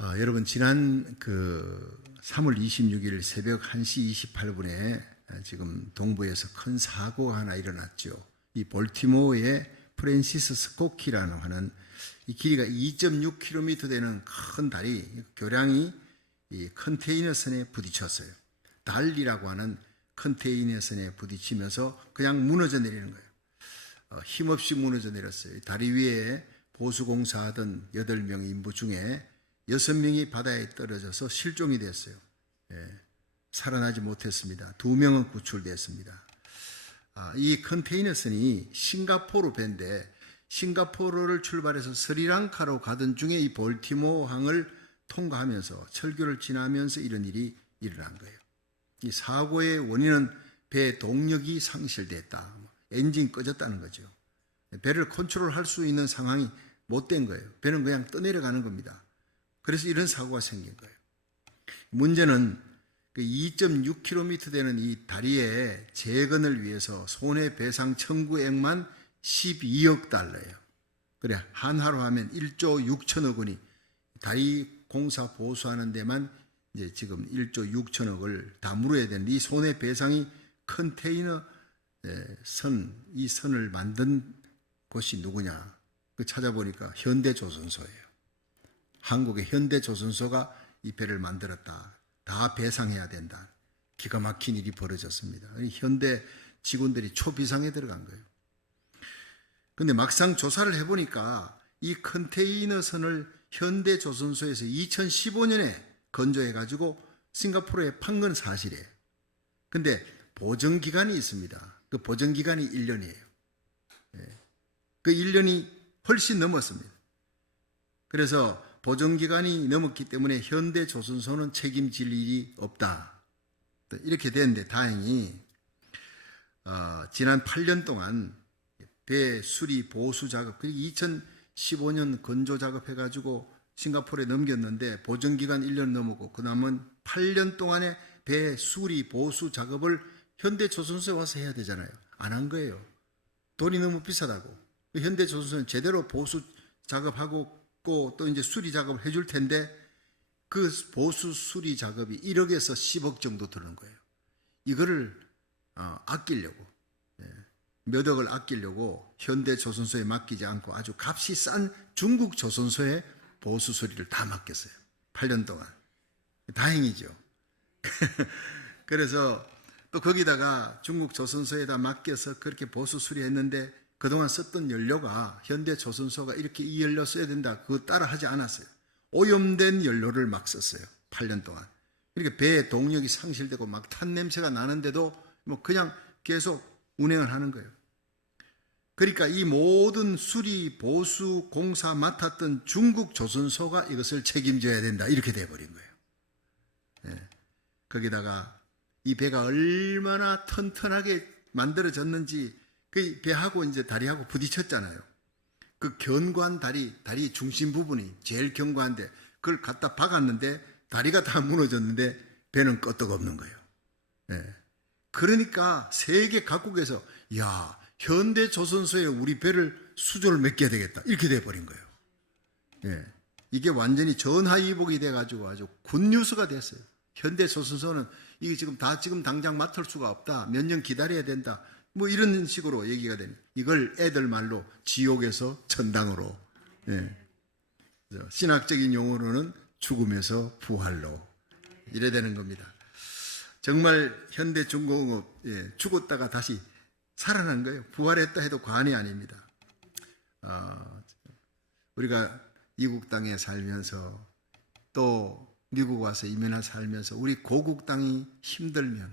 여러분 지난 3월 26일 새벽 1시 28분에 지금 동부에서 큰 사고가 하나 일어났죠. 이 볼티모어의 프랜시스 스코키라는 하는 이 길이가 2.6km 되는 큰 다리 교량이 이 컨테이너선에 부딪혔어요. 달리라고 하는 컨테이너선에 부딪히면서 그냥 무너져 내리는 거예요. 힘없이 무너져 내렸어요. 다리 위에 보수공사하던 8명 인부 중에 6명이 바다에 떨어져서 실종이 됐어요. 살아나지 못했습니다. 2명은 구출됐습니다. 이 컨테이너선이 싱가포르 배인데 싱가포르를 출발해서 스리랑카로 가던 중에 이 볼티모어 항을 통과하면서 철교를 지나면서 이런 일이 일어난 거예요. 이 사고의 원인은 배 동력이 상실됐다. 엔진 꺼졌다는 거죠. 배를 컨트롤할 수 있는 상황이 못 된 거예요. 배는 그냥 떠내려가는 겁니다. 그래서 이런 사고가 생긴 거예요. 문제는 2.6km 되는 이 다리의 재건을 위해서 손해배상 청구액만 12억 달러예요. 그래 한화로 하면 1조 6천억 원이 다리 공사 보수하는 데만 이제 지금 1조 6천억을 다 물어야 되는데 이 손해배상이 컨테이너 이 선을 만든 곳이 누구냐? 찾아보니까 현대조선소예요. 한국의 현대조선소가 이 배를 만들었다. 다 배상해야 된다. 기가 막힌 일이 벌어졌습니다. 현대 직원들이 초비상에 들어간 거예요. 그런데 막상 조사를 해보니까 이 컨테이너선을 현대조선소에서 2015년에 건조해가지고 싱가포르에 판 건 사실이에요. 근데 보증기간이 있습니다. 그 보증기간이 1년이에요. 그 1년이 훨씬 넘었습니다. 그래서 보증기간이 넘었기 때문에 현대조선소는 책임질 일이 없다. 이렇게 됐는데 다행히 지난 8년 동안 배 수리 보수 작업, 2015년 건조 작업해가지고 싱가포르에 넘겼는데 보증기간 1년 넘었고 그 남은 8년 동안의 배 수리 보수 작업을 현대조선소에 와서 해야 되잖아요. 안 한 거예요. 돈이 너무 비싸다고. 현대조선소는 제대로 보수 작업하고 또 이제 수리 작업을 해줄 텐데 그 보수 수리 작업이 1억에서 10억 정도 드는 거예요. 이거를 아끼려고 몇 억을 아끼려고 현대조선소에 맡기지 않고 아주 값이 싼 중국 조선소에 보수 수리를 다 맡겼어요. 8년 동안. 다행이죠. 그래서 또 거기다가 중국 조선소에다 맡겨서 그렇게 보수 수리했는데 그동안 썼던 연료가 현대조선소가 이렇게 이 연료 써야 된다. 그거 따라 하지 않았어요. 오염된 연료를 막 썼어요. 8년 동안. 이렇게 배의 동력이 상실되고 막 탄 냄새가 나는데도 뭐 그냥 계속 운행을 하는 거예요. 그러니까 이 모든 수리, 보수, 공사 맡았던 중국 조선소가 이것을 책임져야 된다. 이렇게 돼버린 거예요. 거기다가 이 배가 얼마나 튼튼하게 만들어졌는지 그 배하고 이제 다리하고 부딪혔잖아요. 그 견고한 다리 중심 부분이 제일 견고한데 그걸 갖다 박았는데 다리가 다 무너졌는데 배는 끄떡없는 거예요. 그러니까 세계 각국에서 야 현대조선소에 우리 배를 수조를 맡겨야 되겠다 이렇게 돼버린 거예요. 이게 완전히 전화위복이 돼가지고 아주 굿뉴스가 됐어요. 현대조선소는 이게 지금 당장 맡을 수가 없다. 몇 년 기다려야 된다. 뭐 이런 식으로 얘기가 됩니다. 이걸 애들 말로 지옥에서 천당으로, 신학적인 용어로는 죽음에서 부활로 이래 되는 겁니다. 정말 현대중공업 죽었다가 다시 살아난 거예요. 부활했다 해도 과언이 아닙니다. 우리가 이국 땅에 살면서 또 미국 와서 이민을 살면서 우리 고국 땅이 힘들면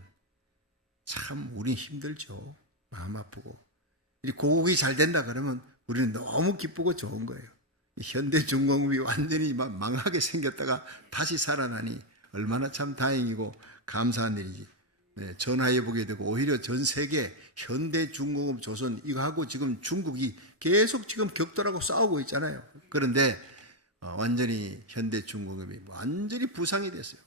참 우린 힘들죠. 마음 아프고 이 고국이 잘 된다 그러면 우리는 너무 기쁘고 좋은 거예요. 현대중공업이 완전히 망하게 생겼다가 다시 살아나니 얼마나 참 다행이고 감사한 일이지. 전화해보게 되고 오히려 전 세계 현대중공업 조선 이거하고 지금 중국이 계속 지금 격돌하고 싸우고 있잖아요. 그런데 완전히 현대중공업이 완전히 부상이 됐어요.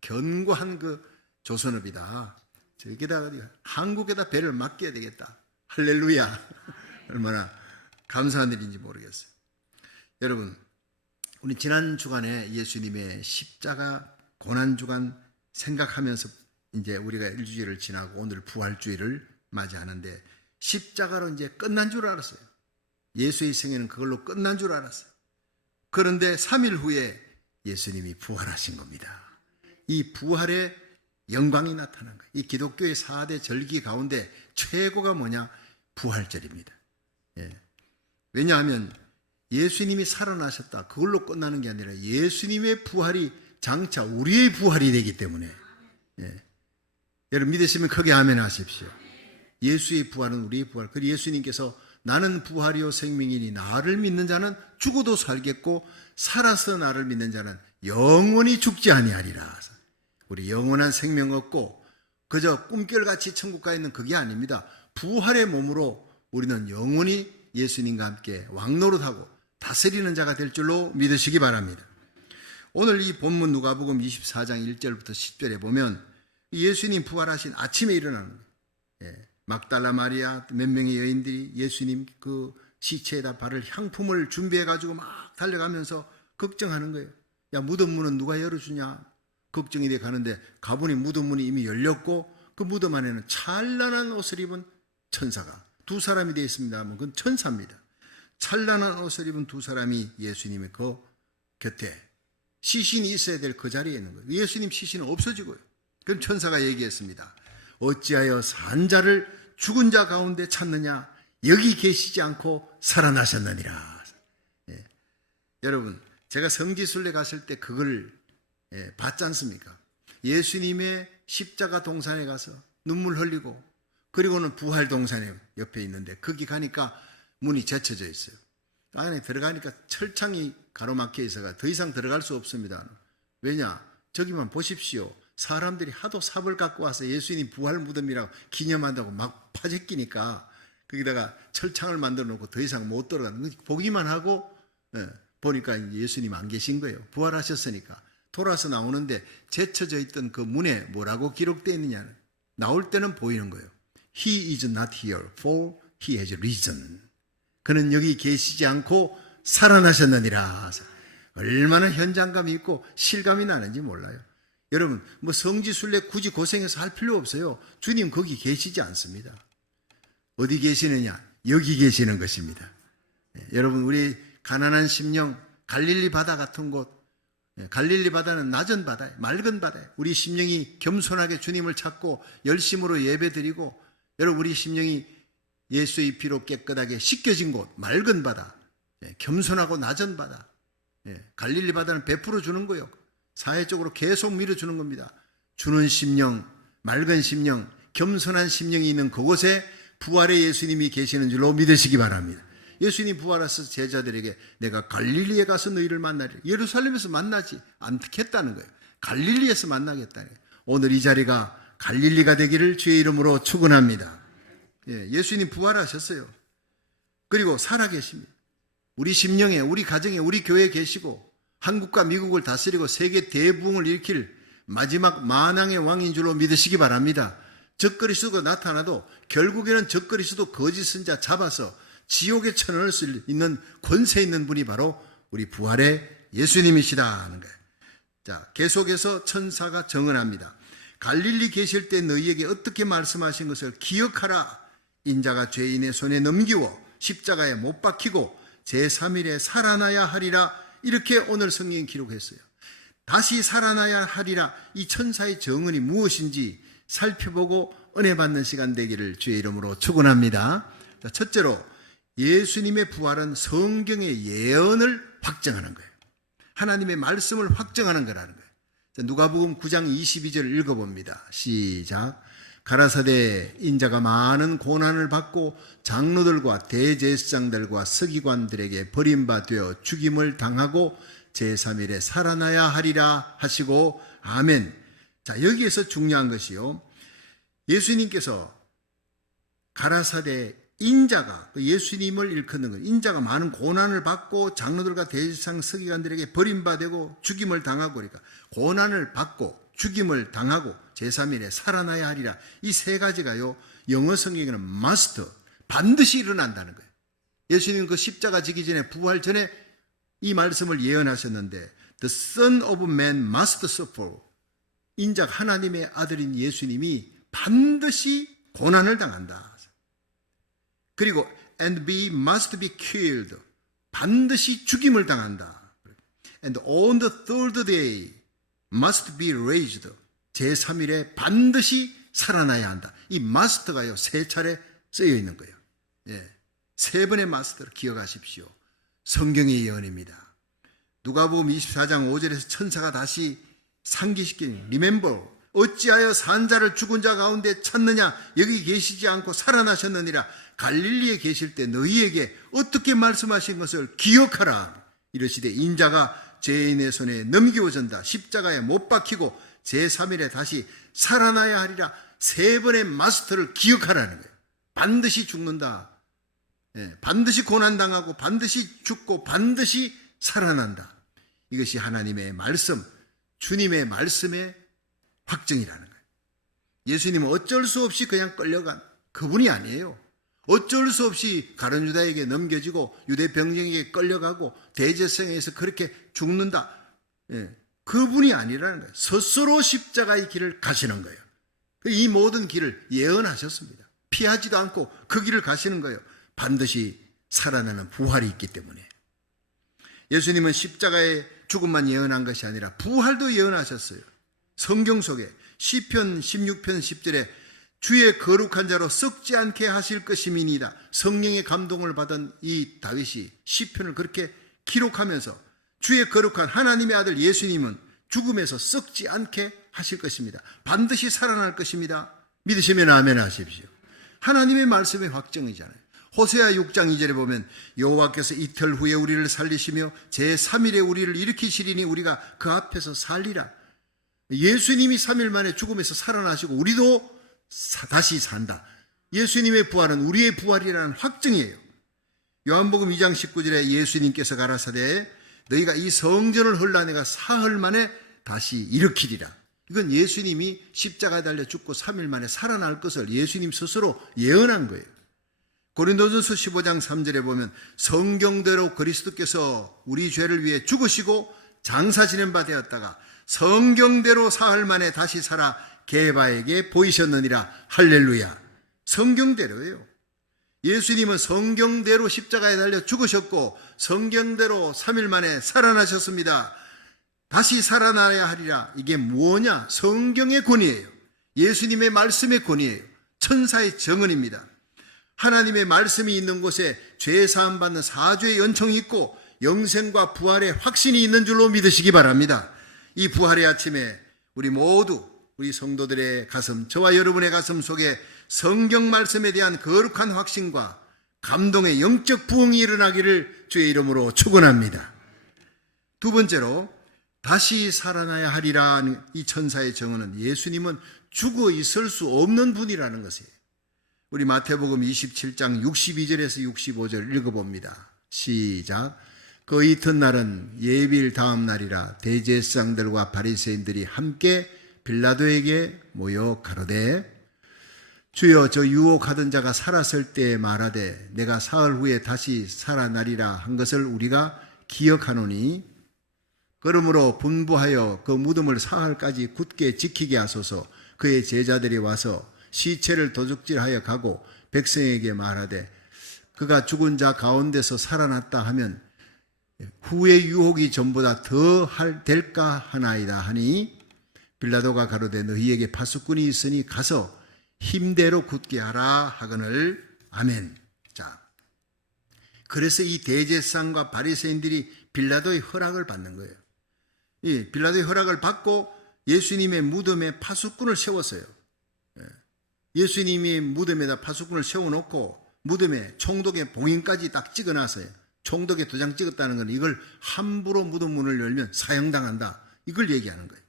견고한 그 조선업이다. 저기다 한국에다 배를 맡겨야 되겠다. 할렐루야. 얼마나 감사한 일인지 모르겠어요. 여러분 우리 지난 주간에 예수님의 십자가 고난 주간 생각하면서 이제 우리가 일주일을 지나고 오늘 부활주의를 맞이하는데, 십자가로 이제 끝난 줄 알았어요. 예수의 생애는 그걸로 끝난 줄 알았어요. 그런데 3일 후에 예수님이 부활하신 겁니다. 이 부활의 영광이 나타난 거예요. 이 기독교의 4대 절기 가운데 최고가 뭐냐? 부활절입니다. 예. 왜냐하면 예수님이 살아나셨다, 그걸로 끝나는 게 아니라 예수님의 부활이 장차 우리의 부활이 되기 때문에, 예. 여러분 믿으시면 크게 아멘 하십시오. 예수의 부활은 우리의 부활. 그리고 예수님께서 나는 부활이요 생명이니 나를 믿는 자는 죽어도 살겠고 살아서 나를 믿는 자는 영원히 죽지 아니하리라. 우리 영원한 생명 얻고 그저 꿈결같이 천국 가 있는 그게 아닙니다. 부활의 몸으로 우리는 영원히 예수님과 함께 왕노릇하고 다스리는 자가 될 줄로 믿으시기 바랍니다. 오늘 이 본문 누가복음 24장 1절부터 10절에 보면 예수님 부활하신 아침에 일어나는 거예요. 예. 막달라 마리아 몇 명의 여인들이 예수님 그 시체에다 바를 향품을 준비해 가지고 막 달려가면서 걱정하는 거예요. 야, 무덤 문은 누가 열어주냐? 걱정이 돼 가는데 가보니 무덤 문이 이미 열렸고 그 무덤 안에는 찬란한 옷을 입은 천사가 두 사람이 되어 있습니다. 그건 천사입니다. 찬란한 옷을 입은 두 사람이 예수님의 그 곁에, 시신이 있어야 될 그 자리에 있는 거예요. 예수님 시신은 없어지고요. 그럼 천사가 얘기했습니다. 어찌하여 산 자를 죽은 자 가운데 찾느냐? 여기 계시지 않고 살아나셨느니라. 예. 여러분, 제가 성지순례 갔을 때 그걸 봤지 않습니까? 예수님의 십자가 동산에 가서 눈물 흘리고, 그리고는 부활 동산에 옆에 있는데 거기 가니까 문이 젖혀져 있어요. 안에 들어가니까 철창이 가로막혀 있어가 더 이상 들어갈 수 없습니다. 왜냐? 저기만 보십시오. 사람들이 하도 삽을 갖고 와서 예수님 부활 무덤이라고 기념한다고 막 파제끼니까 거기다가 철창을 만들어 놓고 더 이상 못 들어가는 거예요. 보기만 하고 보니까 예수님 안 계신 거예요. 부활하셨으니까. 돌아서 나오는데 제쳐져 있던 그 문에 뭐라고 기록되어 있느냐는, 나올 때는 보이는 거예요. He is not here, for he has risen. 그는 여기 계시지 않고 살아나셨느니라. 얼마나 현장감이 있고 실감이 나는지 몰라요. 여러분, 뭐 성지순례 굳이 고생해서 할 필요 없어요. 주님 거기 계시지 않습니다. 어디 계시느냐? 여기 계시는 것입니다. 여러분, 우리 가난한 심령, 갈릴리 바다 같은 곳, 갈릴리 바다는 낮은 바다예요. 맑은 바다예요. 우리 심령이 겸손하게 주님을 찾고 열심으로 예배드리고, 여러분 우리 심령이 예수의 피로 깨끗하게 씻겨진 곳, 맑은 바다, 겸손하고 낮은 바다. 갈릴리 바다는 베풀어 주는 거예요. 사회적으로 계속 밀어주는 겁니다. 주는 심령, 맑은 심령, 겸손한 심령이 있는 그곳에 부활의 예수님이 계시는 줄로 믿으시기 바랍니다. 예수님 부활하셔서 제자들에게 내가 갈릴리에 가서 너희를 만나리라. 예루살렘에서 만나지 않겠다는 거예요. 갈릴리에서 만나겠다는 거예요. 오늘 이 자리가 갈릴리가 되기를 주의 이름으로 축원합니다. 예수님 부활하셨어요. 그리고 살아계십니다. 우리 심령에, 우리 가정에, 우리 교회에 계시고 한국과 미국을 다스리고 세계 대부흥을 일으킬 마지막 만왕의 왕인 줄로 믿으시기 바랍니다. 적그리스도가 나타나도 결국에는 적그리스도 거짓 선자 잡아서 지옥에 쳐넣을 수 있는 권세 있는 분이 바로 우리 부활의 예수님이시다 하는 거예요. 자, 계속해서 천사가 정언합니다. 갈릴리 계실 때 너희에게 어떻게 말씀하신 것을 기억하라. 인자가 죄인의 손에 넘기워 십자가에 못 박히고 제3일에 살아나야 하리라. 이렇게 오늘 성경이 기록했어요. 다시 살아나야 하리라. 이 천사의 정언이 무엇인지 살펴보고 은혜 받는 시간 되기를 주의 이름으로 축원합니다. 자, 첫째로 예수님의 부활은 성경의 예언을 확정하는 거예요. 하나님의 말씀을 확정하는 거라는 거예요. 자, 누가복음 9장 22절 읽어봅니다. 시작. 가라사대 인자가 많은 고난을 받고 장로들과 대제사장들과 서기관들에게 버림받아 죽임을 당하고 제3일에 살아나야 하리라 하시고 아멘. 자, 여기에서 중요한 것이요, 예수님께서 가라사대 인자가, 예수님을 일컫는 것, 인자가 많은 고난을 받고 장로들과 대제사장 서기관들에게 버림받고 죽임을 당하고, 그러니까 고난을 받고 죽임을 당하고 제3일에 살아나야 하리라. 이 세 가지가요, 영어 성경에는 must, 반드시 일어난다는 거예요. 예수님 그 십자가 지기 전에, 부활 전에 이 말씀을 예언하셨는데 The Son of Man must suffer. 인작 하나님의 아들인 예수님이 반드시 고난을 당한다. 그리고 and must be killed. 반드시 죽임을 당한다. And on the third day must be raised. 제3일에 반드시 살아나야 한다. 이 must가요 3차례 쓰여 있는 거예요. 예, 3번의 must를 기억하십시오. 성경의 예언입니다. 누가복음 24장 5절에서 천사가 다시 상기시키는 Remember, 어찌하여 산 자를 죽은 자 가운데 찾느냐? 여기 계시지 않고 살아나셨느니라. 갈릴리에 계실 때 너희에게 어떻게 말씀하신 것을 기억하라. 이르시되 인자가 죄인의 손에 넘겨진다. 십자가에 못 박히고 제3일에 다시 살아나야 하리라. 3번의 마스터를 기억하라는 거예요. 반드시 죽는다. 예, 반드시 고난당하고 반드시 죽고 반드시 살아난다. 이것이 하나님의 말씀, 주님의 말씀의 확증이라는 거예요. 예수님은 어쩔 수 없이 그냥 끌려간 그분이 아니에요. 어쩔 수 없이 가룟 유다에게 넘겨지고 유대 병정에게 끌려가고 대제성에서 그렇게 죽는다. 예, 그분이 아니라는 거예요. 스스로 십자가의 길을 가시는 거예요. 이 모든 길을 예언하셨습니다. 피하지도 않고 그 길을 가시는 거예요. 반드시 살아나는 부활이 있기 때문에. 예수님은 십자가의 죽음만 예언한 것이 아니라 부활도 예언하셨어요. 성경 속에 시편 16편 10절에 주의 거룩한 자로 썩지 않게 하실 것임이니이다. 성령의 감동을 받은 이 다윗이 시편을 그렇게 기록하면서 주의 거룩한 하나님의 아들 예수님은 죽음에서 썩지 않게 하실 것입니다. 반드시 살아날 것입니다. 믿으시면 아멘 하십시오. 하나님의 말씀의 확정이잖아요. 호세아 6장 2절에 보면 여호와께서 이틀 후에 우리를 살리시며 제3일에 우리를 일으키시리니 우리가 그 앞에서 살리라. 예수님이 3일 만에 죽음에서 살아나시고 우리도 다시 산다. 예수님의 부활은 우리의 부활이라는 확증이에요. 요한복음 2장 19절에 예수님께서 가라사대 너희가 이 성전을 헐라 내가 사흘 만에 다시 일으키리라. 이건 예수님이 십자가에 달려 죽고 3일 만에 살아날 것을 예수님 스스로 예언한 거예요. 고린도전서 15장 3절에 보면 성경대로 그리스도께서 우리 죄를 위해 죽으시고 장사 지낸 바 되었다가 성경대로 사흘 만에 다시 살아 게바에게 보이셨느니라. 할렐루야. 성경대로예요. 예수님은 성경대로 십자가에 달려 죽으셨고 성경대로 3일 만에 살아나셨습니다. 다시 살아나야 하리라. 이게 뭐냐? 성경의 권위예요. 예수님의 말씀의 권위예요. 천사의 정언입니다. 하나님의 말씀이 있는 곳에 죄사함 받는 사죄의 연총이 있고 영생과 부활의 확신이 있는 줄로 믿으시기 바랍니다. 이 부활의 아침에 우리 모두 우리 성도들의 가슴, 저와 여러분의 가슴 속에 성경 말씀에 대한 거룩한 확신과 감동의 영적 부흥이 일어나기를 주의 이름으로 축원합니다. 두 번째로 다시 살아나야 하리라. 이 천사의 정언은 예수님은 죽어 있을 수 없는 분이라는 것이에요. 우리 마태복음 27장 62절에서 65절 읽어봅니다. 시작. 그 이튿날은 예비일 다음 날이라 대제사장들과 바리새인들이 함께 빌라도에게 모여 가로되 주여 저 유혹하던 자가 살았을 때 말하되 내가 사흘 후에 다시 살아나리라 한 것을 우리가 기억하노니 그러므로 분부하여 그 무덤을 사흘까지 굳게 지키게 하소서. 그의 제자들이 와서 시체를 도둑질하여 가고 백성에게 말하되 그가 죽은 자 가운데서 살아났다 하면 후의 유혹이 전보다 더 될까 하나이다 하니 빌라도가 가로되 너희에게 파수꾼이 있으니 가서 힘대로 굳게 하라 하거늘. 아멘. 자, 그래서 이 대제사장과 바리새인들이 빌라도의 허락을 받는 거예요. 이 빌라도의 허락을 받고 예수님의 무덤에 파수꾼을 세웠어요. 예수님이 무덤에다 파수꾼을 세워놓고 무덤에 총독의 봉인까지 딱 찍어놨어요. 총독의 도장 찍었다는 건 이걸 함부로 무덤 문을 열면 사형당한다. 이걸 얘기하는 거예요.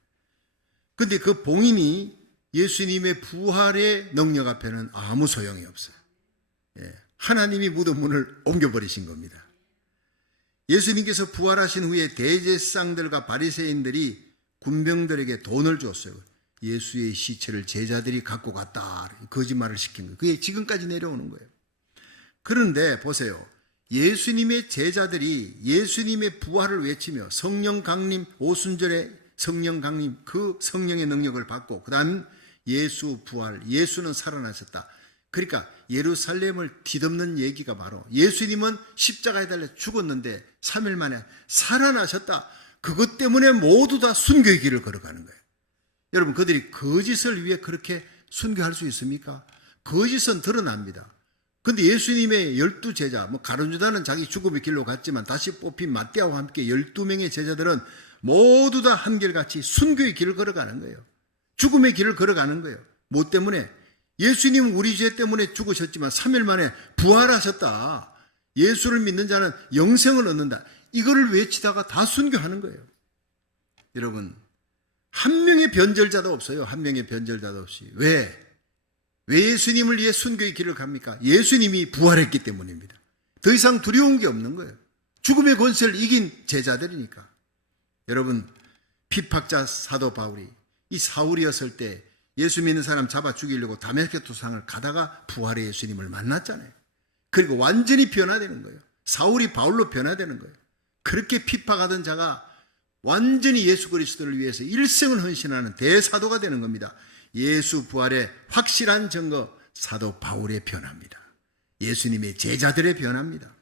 근데 그 봉인이 예수님의 부활의 능력 앞에는 아무 소용이 없어요. 하나님이 무덤 문을 옮겨버리신 겁니다. 예수님께서 부활하신 후에 대제사장들과 바리새인들이 군병들에게 돈을 줬어요. 예수의 시체를 제자들이 갖고 갔다. 거짓말을 시킨 거예요. 그게 지금까지 내려오는 거예요. 그런데 보세요. 예수님의 제자들이 예수님의 부활을 외치며 성령 강림, 오순절에 성령 강림, 그 성령의 능력을 받고 그 다음 예수 부활, 예수는 살아나셨다. 그러니까 예루살렘을 뒤덮는 얘기가 바로 예수님은 십자가에 달려 죽었는데 3일 만에 살아나셨다. 그것 때문에 모두 다 순교의 길을 걸어가는 거예요. 여러분, 그들이 거짓을 위해 그렇게 순교할 수 있습니까? 거짓은 드러납니다. 근데 예수님의 12제자, 가룟유다는 자기 죽음의 길로 갔지만 다시 뽑힌 마띠아와 함께 12명의 제자들은 모두 다 한결같이 순교의 길을 걸어가는 거예요. 죽음의 길을 걸어가는 거예요. 뭐 때문에? 예수님은 우리 죄 때문에 죽으셨지만 3일 만에 부활하셨다. 예수를 믿는 자는 영생을 얻는다. 이거를 외치다가 다 순교하는 거예요. 여러분, 한 명의 변절자도 없어요. 한 명의 변절자도 없이. 왜 예수님을 위해 순교의 길을 갑니까? 예수님이 부활했기 때문입니다. 더 이상 두려운 게 없는 거예요. 죽음의 권세를 이긴 제자들이니까. 여러분, 핍박자 사도 바울이 이 사울이었을 때 예수 믿는 사람 잡아 죽이려고 다메섹 도상을 가다가 부활의 예수님을 만났잖아요. 그리고 완전히 변화되는 거예요. 사울이 바울로 변화되는 거예요. 그렇게 핍박하던 자가 완전히 예수 그리스도를 위해서 일생을 헌신하는 대사도가 되는 겁니다. 예수 부활의 확실한 증거, 사도 바울의 변화입니다. 예수님의 제자들의 변화입니다.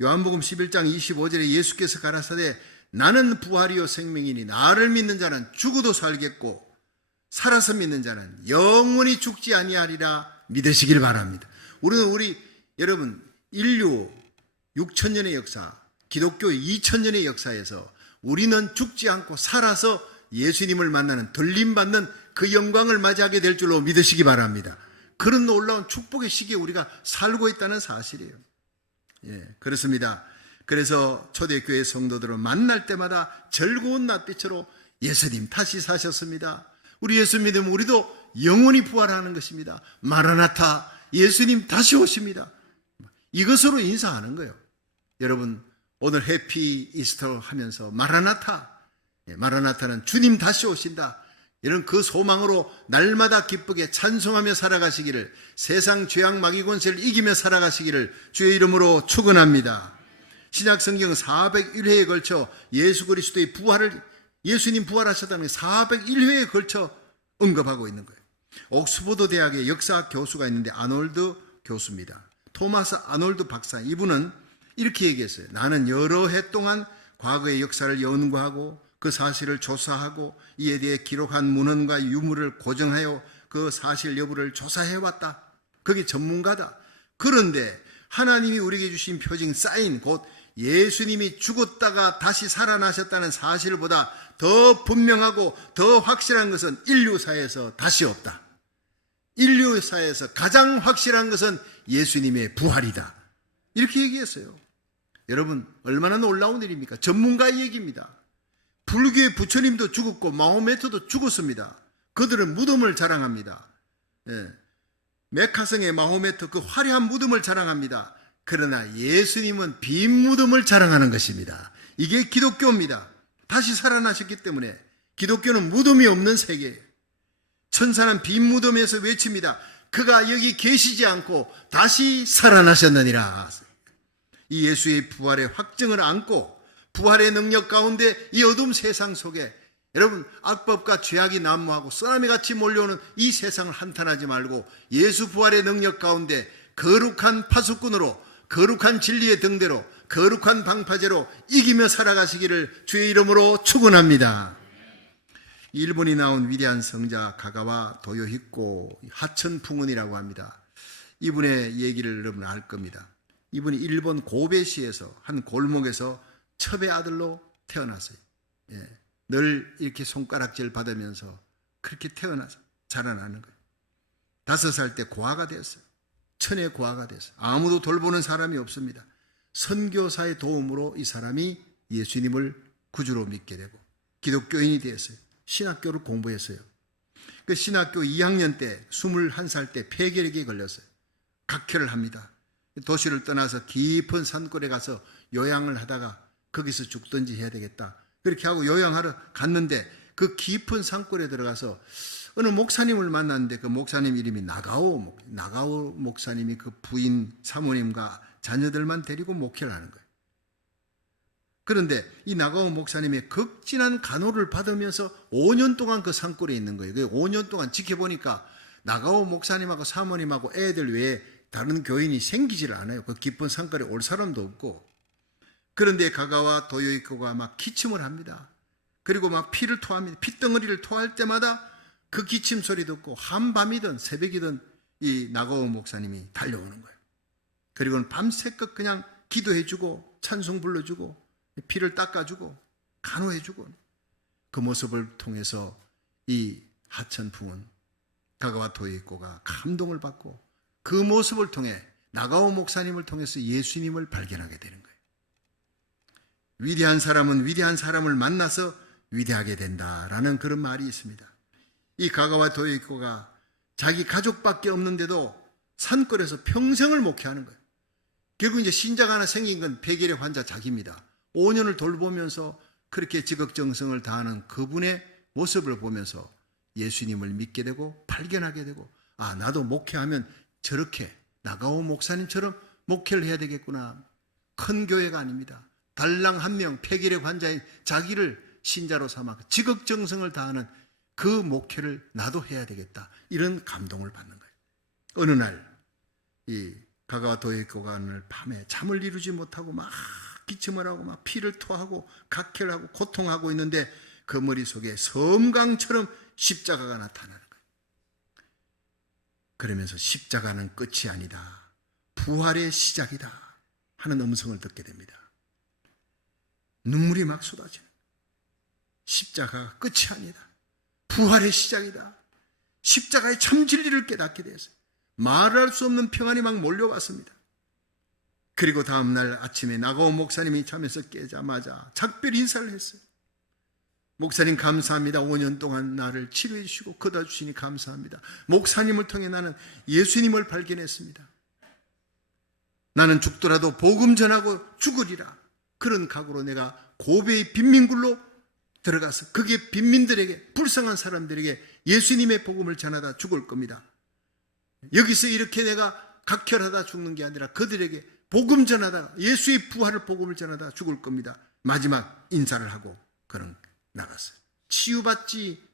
요한복음 11장 25절에 예수께서 가라사대 나는 부활이요 생명이니 나를 믿는 자는 죽어도 살겠고 살아서 믿는 자는 영원히 죽지 아니하리라 믿으시길 바랍니다. 우리 여러분, 인류 6천년의 역사, 기독교 2000년의 역사에서 우리는 죽지 않고 살아서 예수님을 만나는 들림받는 그 영광을 맞이하게 될 줄로 믿으시기 바랍니다. 그런 놀라운 축복의 시기에 우리가 살고 있다는 사실이에요. 그렇습니다. 그래서 초대교회 성도들은 만날 때마다 즐거운 낯빛으로 예수님 다시 사셨습니다. 우리 예수 믿으면 우리도 영원히 부활하는 것입니다. 마라나타, 예수님 다시 오십니다. 이것으로 인사하는 거예요. 여러분, 오늘 해피 이스터 하면서 마라나타, 마라나타는 주님 다시 오신다. 이런 그 소망으로 날마다 기쁘게 찬송하며 살아가시기를, 세상 죄악 마귀 권세를 이기며 살아가시기를 주의 이름으로 축원합니다. 신약 성경 401회에 걸쳐 예수 그리스도의 부활을, 예수님 부활하셨다는 게 401회에 걸쳐 언급하고 있는 거예요. 옥스퍼드 대학의 역사학 교수가 있는데 아놀드 교수입니다. 토마스 아놀드 박사, 이분은 이렇게 얘기했어요. 나는 여러 해 동안 과거의 역사를 연구하고 그 사실을 조사하고 이에 대해 기록한 문헌과 유물을 고정하여 그 사실 여부를 조사해왔다. 그게 전문가다. 그런데 하나님이 우리에게 주신 표징 사인, 곧 예수님이 죽었다가 다시 살아나셨다는 사실보다 더 분명하고 더 확실한 것은 인류사에서 다시 없다. 인류사에서 가장 확실한 것은 예수님의 부활이다. 이렇게 얘기했어요. 여러분, 얼마나 놀라운 일입니까? 전문가의 얘기입니다. 불교의 부처님도 죽었고 마호메트도 죽었습니다. 그들은 무덤을 자랑합니다. 메카성의 마호메트 그 화려한 무덤을 자랑합니다. 그러나 예수님은 빈 무덤을 자랑하는 것입니다. 이게 기독교입니다. 다시 살아나셨기 때문에 기독교는 무덤이 없는 세계예요. 천사는 빈 무덤에서 외칩니다. 그가 여기 계시지 않고 다시 살아나셨느니라. 이 예수의 부활의 확증을 안고 부활의 능력 가운데 이 어두운 세상 속에 여러분, 악법과 죄악이 난무하고 쓰나미같이 몰려오는 이 세상을 한탄하지 말고 예수 부활의 능력 가운데 거룩한 파수꾼으로, 거룩한 진리의 등대로, 거룩한 방파제로 이기며 살아가시기를 주의 이름으로 축원합니다. 일본이 나온 위대한 성자 가가와 도요히코 하천풍운이라고 합니다. 이분의 얘기를 여러분 알 겁니다. 이분이 일본 고베시에서 한 골목에서 첩의 아들로 태어났어요. 늘 이렇게 손가락질 받으면서 그렇게 태어나서 자라나는 거예요. 5살 때 고아가 되었어요. 천의 고아가 됐어요. 아무도 돌보는 사람이 없습니다. 선교사의 도움으로 이 사람이 예수님을 구주로 믿게 되고 기독교인이 되었어요. 신학교를 공부했어요. 그 신학교 2학년 때 21살 때 폐결핵에 걸렸어요. 각혈을 합니다. 도시를 떠나서 깊은 산골에 가서 요양을 하다가 거기서 죽든지 해야 되겠다. 그렇게 하고 요양하러 갔는데 그 깊은 산골에 들어가서 어느 목사님을 만났는데 그 목사님 이름이 나가오 목사님이 그 부인 사모님과 자녀들만 데리고 목회를 하는 거예요. 그런데 이 나가오 목사님의 극진한 간호를 받으면서 5년 동안 그 산골에 있는 거예요. 5년 동안 지켜보니까 나가오 목사님하고 사모님하고 애들 외에 다른 교인이 생기지를 않아요. 그 깊은 산골에 올 사람도 없고. 그런데 가가와 도요이코가 막 기침을 합니다. 그리고 막 피를 토합니다. 핏덩어리를 토할 때마다 그 기침 소리 듣고 한밤이든 새벽이든 이 나가오 목사님이 달려오는 거예요. 그리고는 밤새껏 그냥 기도해주고 찬송 불러주고 피를 닦아주고 간호해주고, 그 모습을 통해서 이 하천풍은 가가와 도요이코가 감동을 받고 그 모습을 통해 나가오 목사님을 통해서 예수님을 발견하게 되는 거예요. 위대한 사람은 위대한 사람을 만나서 위대하게 된다라는 그런 말이 있습니다. 이 가가와 도요이코가 자기 가족밖에 없는데도 산골에서 평생을 목회하는 거예요. 결국 이제 신자가 하나 생긴 건 폐결핵 환자 자기입니다. 5년을 돌보면서 그렇게 지극정성을 다하는 그분의 모습을 보면서 예수님을 믿게 되고 발견하게 되고, 아, 나도 목회하면 저렇게 나가오 목사님처럼 목회를 해야 되겠구나. 큰 교회가 아닙니다. 달랑 한 명 폐결핵 환자인 자기를 신자로 삼아 지극정성을 다하는 그 목회를 나도 해야 되겠다. 이런 감동을 받는 거예요. 어느 날 이 가가와 도요이코가 오늘 밤에 잠을 이루지 못하고 막 기침을 하고 막 피를 토하고 각혈하고 고통하고 있는데 그 머릿속에 섬광처럼 십자가가 나타나는 거예요. 그러면서 십자가는 끝이 아니다, 부활의 시작이다 하는 음성을 듣게 됩니다. 눈물이 막 쏟아지는, 십자가가 끝이 아니다, 부활의 시작이다. 십자가의 참 진리를 깨닫게 되었어요. 말할 수 없는 평안이 막 몰려왔습니다. 그리고 다음날 아침에 나가오 목사님이 잠에서 깨자마자 작별 인사를 했어요. 목사님 감사합니다. 5년 동안 나를 치료해 주시고 거둬 주시니 감사합니다. 목사님을 통해 나는 예수님을 발견했습니다. 나는 죽더라도 복음 전하고 죽으리라. 그런 각오로 내가 고베의 빈민굴로 들어가서 거기에 빈민들에게, 불쌍한 사람들에게 예수님의 복음을 전하다 죽을 겁니다. 여기서 이렇게 내가 각혈하다 죽는 게 아니라 그들에게 복음 전하다, 예수의 부활을 복음을 전하다 죽을 겁니다. 마지막 인사를 하고 그는 나갔어요.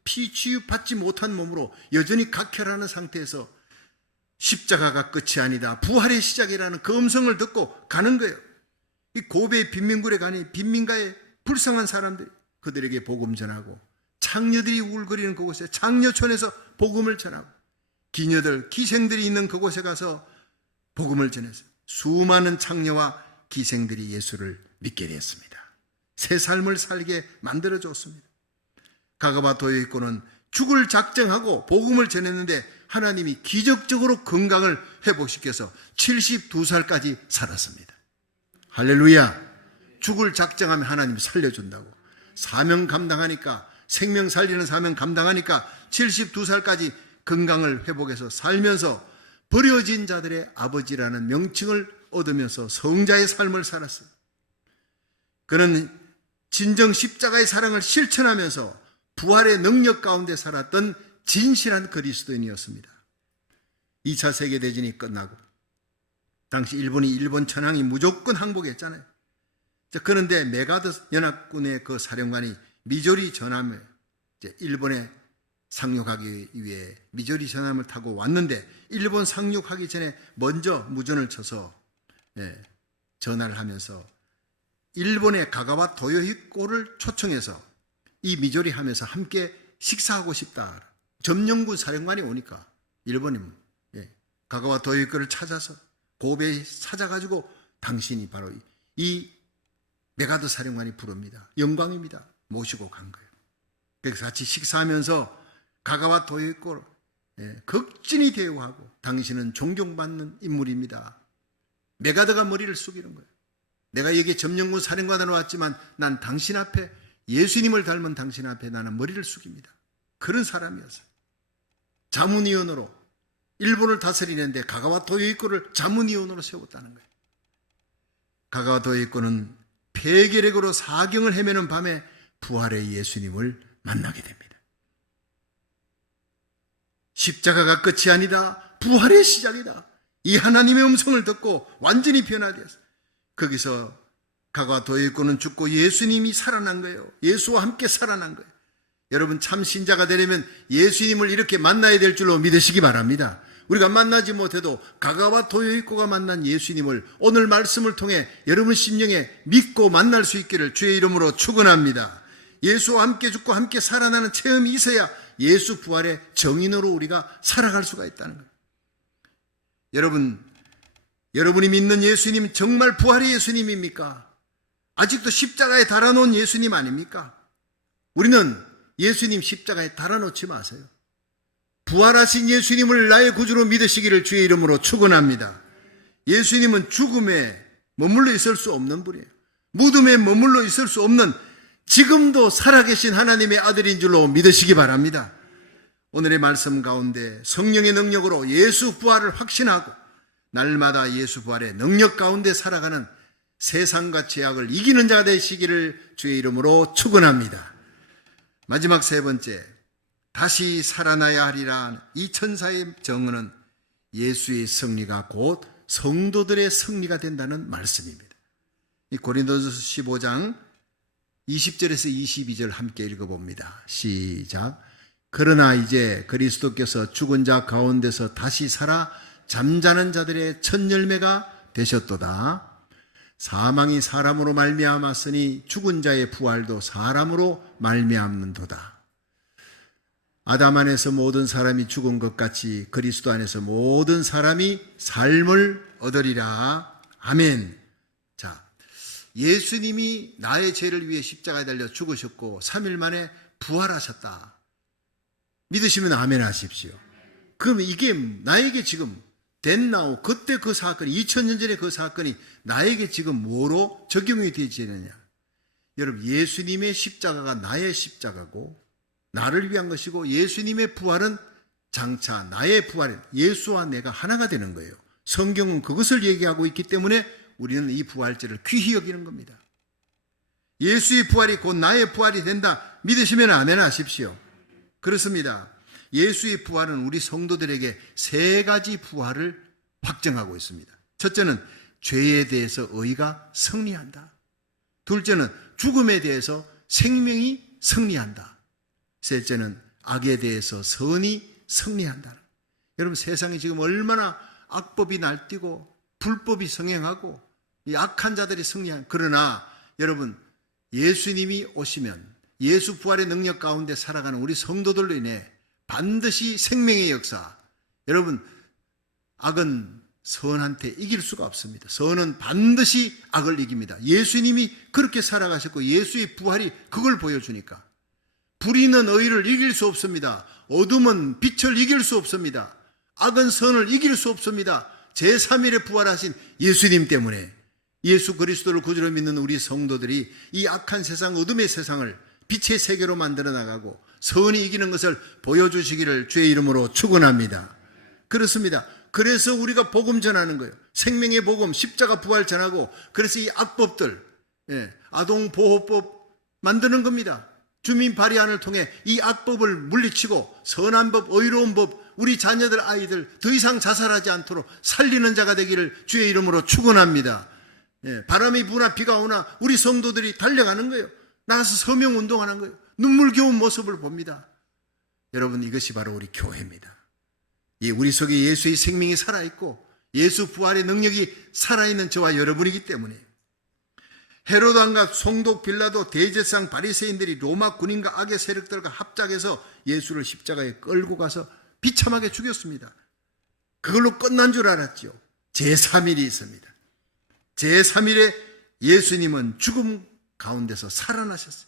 피치유받지 못한 몸으로 여전히 각혈하는 상태에서 십자가가 끝이 아니다, 부활의 시작이라는 그 음성을 듣고 가는 거예요. 이 고베의 빈민굴에 가니 빈민가의 불쌍한 사람들, 그들에게 복음 전하고, 창녀들이 울거리는 그곳에 창녀촌에서 복음을 전하고, 기녀들, 기생들이 있는 그곳에 가서 복음을 전했어요. 수많은 창녀와 기생들이 예수를 믿게 되었습니다. 새 삶을 살게 만들어줬습니다. 가가와 도요이코는 죽을 작정하고 복음을 전했는데 하나님이 기적적으로 건강을 회복시켜서 72살까지 살았습니다. 할렐루야. 죽을 작정하면 하나님이 살려준다고. 사명 감당하니까, 생명 살리는 사명 감당하니까 72살까지 건강을 회복해서 살면서 버려진 자들의 아버지라는 명칭을 얻으면서 성자의 삶을 살았어요. 그는 진정 십자가의 사랑을 실천하면서 부활의 능력 가운데 살았던 진실한 그리스도인이었습니다. 2차 세계대전이 끝나고 당시 일본 천황이 무조건 항복했잖아요. 그런데 메가드 연합군의 그 사령관이 미조리 전함을 일본에 상륙하기 위해 미조리 전함을 타고 왔는데, 일본 상륙하기 전에 먼저 무전을 쳐서 전화를 하면서 일본의 가가와 도요이코를 초청해서 이 미조리 하면서 함께 식사하고 싶다. 점령군 사령관이 오니까 일본이 가가와 도요이코를 찾아서 고베에 찾아가지고 당신이 바로 이 메가드 사령관이 부릅니다. 영광입니다. 모시고 간 거예요. 그래서 같이 식사하면서 가가와 도요이코를 극진히 대우하고, 당신은 존경받는 인물입니다. 메가드가 머리를 숙이는 거예요. 내가 여기 점령군 사령관으로 왔지만 난 당신 앞에, 예수님을 닮은 당신 앞에 나는 머리를 숙입니다. 그런 사람이었어요. 자문위원으로 일본을 다스리는데 가가와 도요이코를 자문위원으로 세웠다는 거예요. 가가와 도요이코는 폐결핵으로 사경을 헤매는 밤에 부활의 예수님을 만나게 됩니다. 십자가가 끝이 아니다, 부활의 시작이다, 이 하나님의 음성을 듣고 완전히 변화되었어요. 거기서 가가 도였고는 죽고 예수님이 살아난 거예요. 예수와 함께 살아난 거예요. 여러분 참 신자가 되려면 예수님을 이렇게 만나야 될 줄로 믿으시기 바랍니다. 우리가 만나지 못해도 가가와 도요있고가 만난 예수님을 오늘 말씀을 통해 여러분 심령에 믿고 만날 수 있기를 주의 이름으로 축원합니다. 예수와 함께 죽고 함께 살아나는 체험이 있어야 예수 부활의 정인으로 우리가 살아갈 수가 있다는 거예요. 여러분이 믿는 예수님 정말 부활의 예수님입니까? 아직도 십자가에 달아놓은 예수님 아닙니까? 우리는 예수님 십자가에 달아놓지 마세요. 부활하신 예수님을 나의 구주로 믿으시기를 주의 이름으로 축원합니다. 예수님은 죽음에 머물러 있을 수 없는 분이에요. 무덤에 머물러 있을 수 없는 지금도 살아계신 하나님의 아들인 줄로 믿으시기 바랍니다. 오늘의 말씀 가운데 성령의 능력으로 예수 부활을 확신하고 날마다 예수 부활의 능력 가운데 살아가는 세상과 죄악을 이기는 자 되시기를 주의 이름으로 축원합니다. 마지막 세 번째, 다시 살아나야 하리라. 이 천사의 정언은 예수의 승리가 곧 성도들의 승리가 된다는 말씀입니다. 이 고린도전서 15장 20절에서 22절 함께 읽어봅니다. 시작. 그러나 이제 그리스도께서 죽은 자 가운데서 다시 살아 잠자는 자들의 첫 열매가 되셨도다. 사망이 사람으로 말미암았으니 죽은 자의 부활도 사람으로 말미암는도다. 아담 안에서 모든 사람이 죽은 것 같이 그리스도 안에서 모든 사람이 삶을 얻으리라. 아멘. 자, 예수님이 나의 죄를 위해 십자가에 달려 죽으셨고 3일 만에 부활하셨다. 믿으시면 아멘 하십시오. 그럼 이게 나에게 지금 됐나오? 그때 그 사건이 2000년 전에 그 사건이 나에게 지금 뭐로 적용이 되지느냐? 여러분, 예수님의 십자가가 나의 십자가고 나를 위한 것이고 예수님의 부활은 장차 나의 부활은 예수와 내가 하나가 되는 거예요. 성경은 그것을 얘기하고 있기 때문에 우리는 이 부활절을 귀히 여기는 겁니다. 예수의 부활이 곧 나의 부활이 된다. 믿으시면 아멘 하십시오. 그렇습니다. 예수의 부활은 우리 성도들에게 세 가지 부활을 확정하고 있습니다. 첫째는 죄에 대해서 의가 승리한다. 둘째는 죽음에 대해서 생명이 승리한다. 셋째는 악에 대해서 선이 승리한다. 여러분, 세상이 지금 얼마나 악법이 날뛰고 불법이 성행하고 이 악한 자들이 승리한, 그러나 여러분, 예수님이 오시면 예수 부활의 능력 가운데 살아가는 우리 성도들로 인해 반드시 생명의 역사, 여러분, 악은 선한테 이길 수가 없습니다. 선은 반드시 악을 이깁니다. 예수님이 그렇게 살아가셨고 예수의 부활이 그걸 보여주니까 불의는 의를 이길 수 없습니다. 어둠은 빛을 이길 수 없습니다. 악은 선을 이길 수 없습니다. 제3일에 부활하신 예수님 때문에 예수 그리스도를 구주로 믿는 우리 성도들이 이 악한 세상, 어둠의 세상을 빛의 세계로 만들어 나가고 선이 이기는 것을 보여주시기를 주의 이름으로 축원합니다. 그렇습니다. 그래서 우리가 복음 전하는 거예요. 생명의 복음, 십자가 부활 전하고, 그래서 이 악법들, 아동보호법 만드는 겁니다. 주민 발의안을 통해 이 악법을 물리치고 선한 법, 의로운 법, 우리 자녀들, 아이들 더 이상 자살하지 않도록 살리는 자가 되기를 주의 이름으로 축원합니다. 바람이 부나 비가 오나 우리 성도들이 달려가는 거예요. 나가서 서명운동하는 거예요. 눈물겨운 모습을 봅니다. 여러분, 이것이 바로 우리 교회입니다. 우리 속에 예수의 생명이 살아있고 예수 부활의 능력이 살아있는 저와 여러분이기 때문에 헤로드 왕과 송독 빌라도 대제사장 바리새인들이 로마 군인과 악의 세력들과 합작해서 예수를 십자가에 끌고 가서 비참하게 죽였습니다. 그걸로 끝난 줄 알았죠. 제3일이 있습니다. 제3일에 예수님은 죽음 가운데서 살아나셨어요.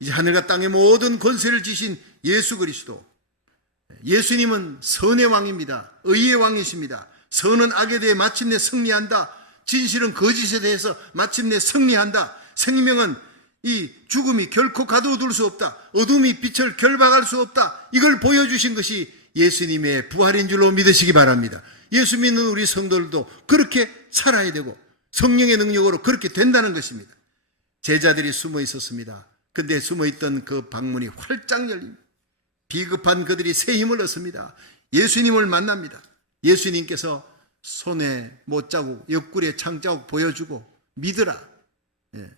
이제 하늘과 땅의 모든 권세를 지신 예수 그리스도, 예수님은 선의 왕입니다. 의의 왕이십니다. 선은 악에 대해 마침내 승리한다. 진실은 거짓에 대해서 마침내 승리한다. 생명은 이 죽음이 결코 가둬둘 수 없다. 어둠이 빛을 결박할 수 없다. 이걸 보여주신 것이 예수님의 부활인 줄로 믿으시기 바랍니다. 예수 믿는 우리 성도들도 그렇게 살아야 되고 성령의 능력으로 그렇게 된다는 것입니다. 제자들이 숨어 있었습니다. 근데 숨어있던 그 방문이 활짝 열립니다. 비급한 그들이 새 힘을 얻습니다. 예수님을 만납니다. 예수님께서 손에 못자국, 옆구리에 창자국 보여주고 믿으라. 예.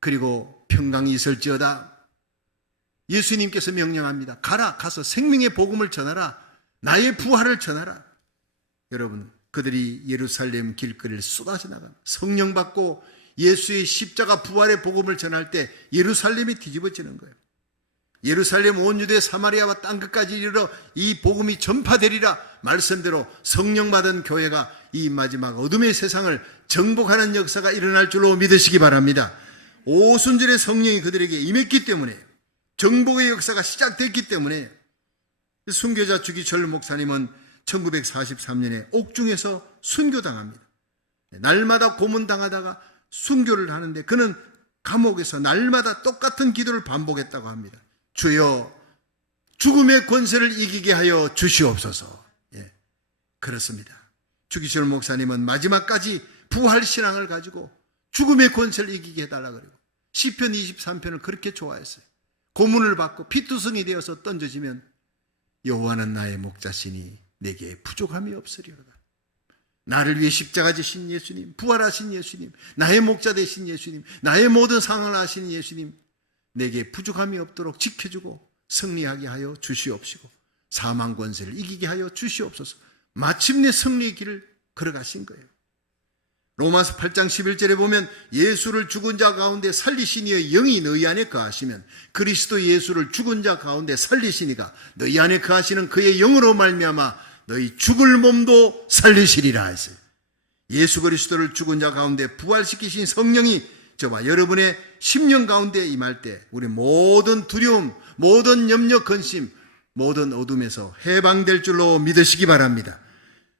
그리고 평강이 있을지어다. 예수님께서 명령합니다. 가라, 가서 생명의 복음을 전하라. 나의 부활을 전하라. 여러분, 그들이 예루살렘 길거리를 쏟아져 나갑니다. 성령 받고 예수의 십자가 부활의 복음을 전할 때 예루살렘이 뒤집어지는 거예요. 예루살렘 온 유대 사마리아와 땅끝까지 이르러 이 복음이 전파되리라 말씀대로 성령 받은 교회가 이 마지막 어둠의 세상을 정복하는 역사가 일어날 줄로 믿으시기 바랍니다. 오순절의 성령이 그들에게 임했기 때문에, 정복의 역사가 시작됐기 때문에. 순교자 주기철 목사님은 1943년에 옥중에서 순교당합니다. 날마다 고문당하다가 순교를 하는데 그는 감옥에서 날마다 똑같은 기도를 반복했다고 합니다. 주여, 죽음의 권세를 이기게 하여 주시옵소서. 예, 그렇습니다. 주기철 목사님은 마지막까지 부활신앙을 가지고 죽음의 권세를 이기게 해달라고 그러고 시편 23편을 그렇게 좋아했어요. 고문을 받고 피투성이 되어서 던져지면 여호와는 나의 목자시니 내게 부족함이 없으리로다. 나를 위해 십자가 지신 예수님, 부활하신 예수님, 나의 목자 되신 예수님, 나의 모든 상황을 아시는 예수님, 내게 부족함이 없도록 지켜주고 승리하게 하여 주시옵시고 사망 권세를 이기게 하여 주시옵소서. 마침내 승리의 길을 걸어가신 거예요. 로마서 8장 11절에 보면 예수를 죽은 자 가운데 살리신 이의 영이 너희 안에 거하시면 그리스도 예수를 죽은 자 가운데 살리신 이가 너희 안에 거하시는 그의 영으로 말미암아 너희 죽을 몸도 살리시리라 했어요. 예수 그리스도를 죽은 자 가운데 부활시키신 성령이 저와 여러분의 심령 가운데 임할 때 우리 모든 두려움, 모든 염려, 근심, 모든 어둠에서 해방될 줄로 믿으시기 바랍니다.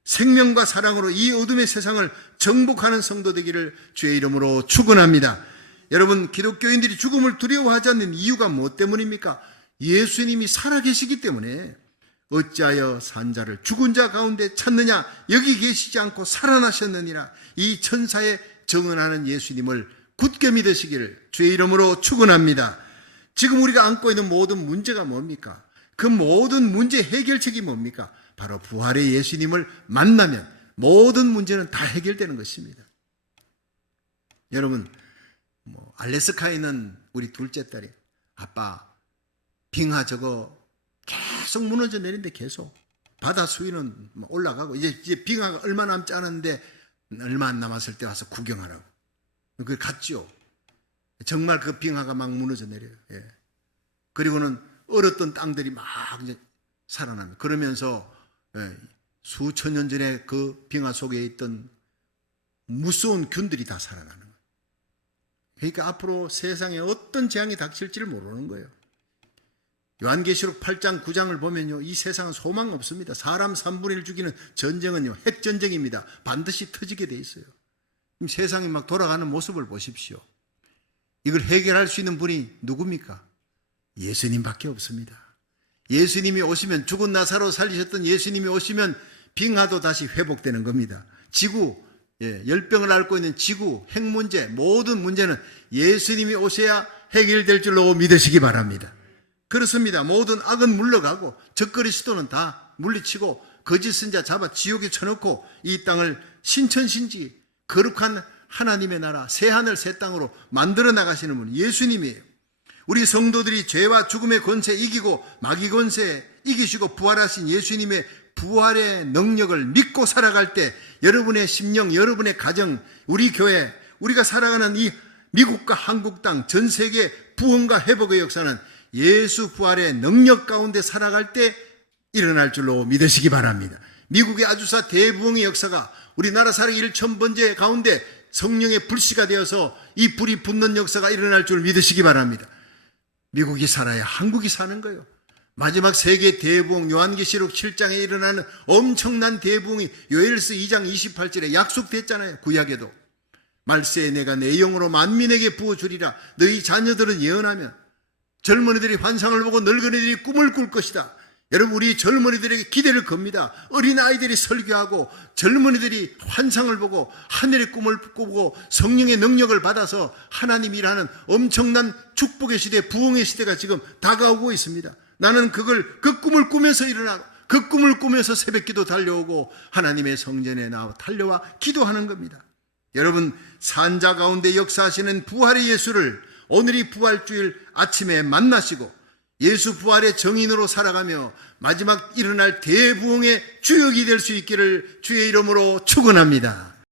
생명과 사랑으로 이 어둠의 세상을 정복하는 성도 되기를 주의 이름으로 축원합니다. 여러분, 기독교인들이 죽음을 두려워하지 않는 이유가 무엇 때문입니까? 예수님이 살아계시기 때문에. 어찌하여 산 자를 죽은 자 가운데 찾느냐? 여기 계시지 않고 살아나셨느니라. 이 천사에 정언하는 예수님을 굳게 믿으시기를 주의 이름으로 축원합니다. 지금 우리가 안고 있는 모든 문제가 뭡니까? 그 모든 문제 해결책이 뭡니까? 바로 부활의 예수님을 만나면 모든 문제는 다 해결되는 것입니다. 여러분, 알래스카에 있는 우리 둘째 딸이 아빠 빙하 저거 계속 무너져 내린데 계속 바다 수위는 올라가고 이제 빙하가 얼마 남지 않았는데 얼마 안 남았을 때 와서 구경하라고. 그게 갔죠. 정말 그 빙하가 막 무너져 내려요. 예. 그리고는 얼었던 땅들이 막 이제 살아납니다. 그러면서 수천 년 전에 그 빙하 속에 있던 무서운 균들이 다 살아나는 거예요. 그러니까 앞으로 세상에 어떤 재앙이 닥칠지를 모르는 거예요. 요한계시록 8장 9장을 보면요, 이 세상은 소망 없습니다. 사람 3분의 1 죽이는 전쟁은요, 핵전쟁입니다. 반드시 터지게 돼 있어요. 세상이 막 돌아가는 모습을 보십시오. 이걸 해결할 수 있는 분이 누굽니까? 예수님밖에 없습니다. 예수님이 오시면, 죽은 나사로 살리셨던 예수님이 오시면 빙하도 다시 회복되는 겁니다. 지구, 열병을 앓고 있는 지구, 핵 문제, 모든 문제는 예수님이 오셔야 해결될 줄로 믿으시기 바랍니다. 그렇습니다. 모든 악은 물러가고 적그리스도는 다 물리치고 거짓 선자 잡아 지옥에 쳐놓고 이 땅을 신천신지 거룩한 하나님의 나라, 새 하늘 새 땅으로 만들어 나가시는 분이 예수님이에요. 우리 성도들이 죄와 죽음의 권세 이기고 마귀 권세 이기시고 부활하신 예수님의 부활의 능력을 믿고 살아갈 때 여러분의 심령, 여러분의 가정, 우리 교회, 우리가 살아가는 이 미국과 한국 땅, 전 세계 부흥과 회복의 역사는 예수 부활의 능력 가운데 살아갈 때 일어날 줄로 믿으시기 바랍니다. 미국의 아주사 대부흥의 역사가 우리나라 살아기 1000번째 가운데 성령의 불씨가 되어서 이 불이 붙는 역사가 일어날 줄 믿으시기 바랍니다. 미국이 살아야 한국이 사는 거예요. 마지막 세계 대부흥, 요한계시록 7장에 일어나는 엄청난 대부흥이 요엘서 2장 28절에 약속됐잖아요. 구약에도. 말세에 내가 내 영으로 만민에게 부어주리라. 너희 자녀들은 예언하면 젊은이들이 환상을 보고 늙은이들이 꿈을 꿀 것이다. 여러분, 우리 젊은이들에게 기대를 겁니다. 어린아이들이 설교하고 젊은이들이 환상을 보고 하늘의 꿈을 꾸고 성령의 능력을 받아서 하나님이 일하는 엄청난 축복의 시대, 부흥의 시대가 지금 다가오고 있습니다. 나는 그 꿈을 꾸면서 일어나고 그 꿈을 꾸면서 새벽기도 달려오고 하나님의 성전에 나와 달려와 기도하는 겁니다. 여러분, 산자 가운데 역사하시는 부활의 예수를 오늘이 부활주일 아침에 만나시고 예수 부활의 정인으로 살아가며 마지막 일어날 대부흥의 주역이 될 수 있기를 주의 이름으로 축원합니다.